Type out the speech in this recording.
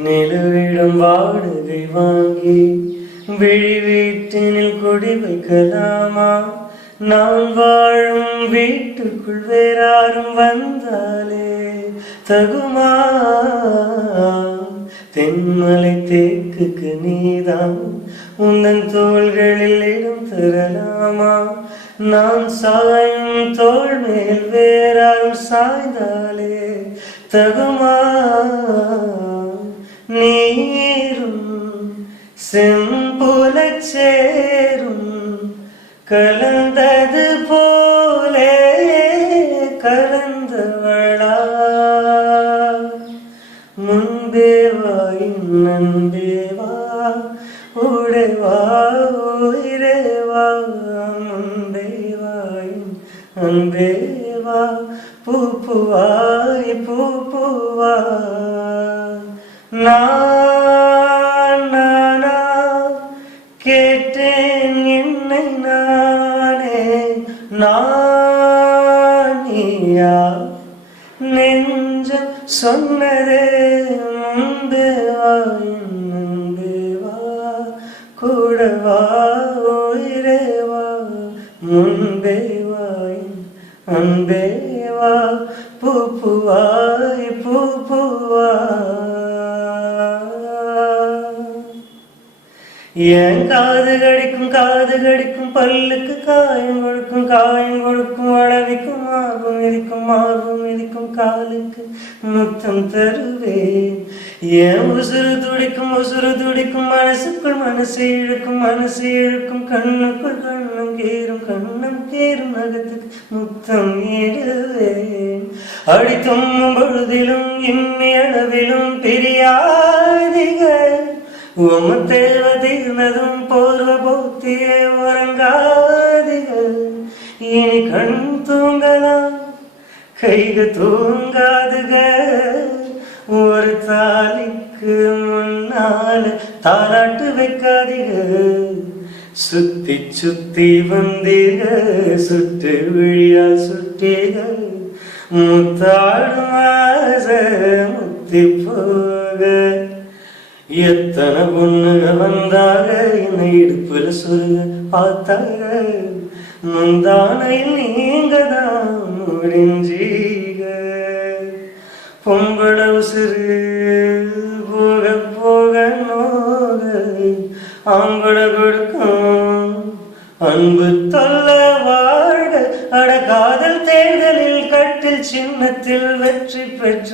நிலவிடம் வாடகை வாங்கி விழி வீட்டினில் கொடி வைக்கலாமா? நான் வாழும் வீட்டுக்குள் வேறாரும் வந்தாலே தகுமா? தென்மலை தேக்குக்கு நீதான் உந்தன் தோள்களில் இடம் தரலாமா? நான் சாயும் தோள் மேல் வேறாரும் சாய்ந்தாலே தகுமா? நீரும் செம்புல சேரும் கலந்தது போலே கலந்தவளா? முன்பேவாயின் நன்பேவா உடைவா உயிரேவா? முன்பேவாயின் அன்பேவா பூப்புவாய் பூப்புவா? நானா கேட்டேன் என்னை நானே நானியா? நெஞ்சம் சொன்னதே முன்பேவா முன்பேவா கூடவா உயிரேவா? முன்பேவாய் அன்பேவா பூப்புவாய் பூப்புவா? என் காது கடிக்கும் பல்லுக்கு காயம் கொடுக்கும் வளவிக்கும் மார்பும் மிதிக்கும் காலுக்கு முத்தம் தருவேன். என் உசுறு துடிக்கும் மனசுக்குள் மனசு இழுக்கும் கண்ணுக்குள் கண்ணம் கேரும் நகத்துக்கு முத்தம் இடுவேன். அடித்தும் பொழுதிலும் இம்மி அளவிலும் பிரியாதிகள் தேவ தீர்ந்ததும் போர்வ போத்தியே உறங்காதிகள். இனி கண் தூங்கலாம் கைகள் தூங்காதுக. ஒரு தாலிக்கு முன்னால தாலாட்டு வைக்காதிக. சுத்தி சுத்தி வந்தீக சுட்டு விழியா சுட்டீக. முத்தாடும் ஆசை முத்தி போக. எத்தனை பொண்ணுக வந்தாக என்னை இடுப்புல சொல்ல பார்த்தாக. முந்தானையில் நீங்க தான் முடிஞ்சீக. பொம்பள உசுறு போக போக நோக. ஆம்பள கொடுக்கும் அன்பு தொல்ல வாழ்க. அட காதல் தேர்தலில் கட்டில் சின்னத்தில் வெற்றி பெற்ற